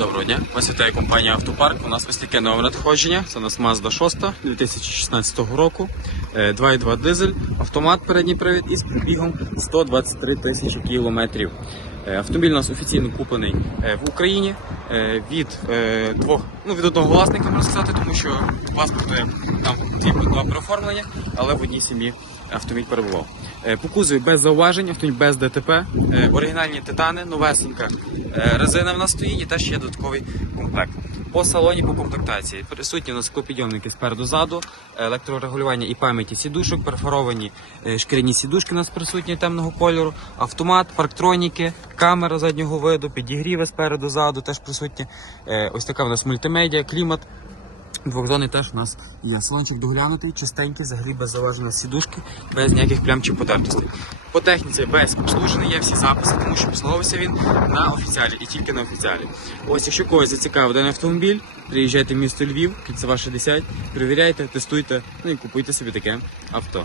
Доброго дня. Вас вітає компанія Автопарк. У нас ось таке нове надходження. Це у нас Mazda 6 2016 року. Е, 2.2 дизель, автомат передній привід із пробігом 123 тисячі кілометрів. Е, Автомобіль у нас офіційно куплений е, в Україні е, від е, двох, ну від одного власника, можна сказати, тому що паспорт е, там потрібно два переоформлення, але в одній сім'ї автомобіль перебував. Е, По кузові без зауважень, автомобіль без ДТП, е, оригінальні титани, новесенька е, резина в нас стоїть і теж є додатковий комплект. По салоні, по комплектації присутні у нас склопідйомники спереду ззаду, електрорегулювання і пам'яті сідушок, перфоровані шкіряні сідушки у нас присутні темного кольору, автомат, парктроніки, камера заднього виду, підігріви спереду ззаду теж присутні. Ось така у нас мультимедіа, клімат. Двохзонний теж у нас є. Салончик доглянутий, чистенький, взагалі без залежної сідушки, без ніяких плям чи потертостей. По техніці без обслужений є всі записи, тому що обслуговувався він на офіціалі і тільки на офіціалі. Ось, якщо когось зацікавив даний автомобіль, приїжджайте в місто Львів, кільцева 60, перевіряйте, тестуйте, ну і купуйте собі таке авто.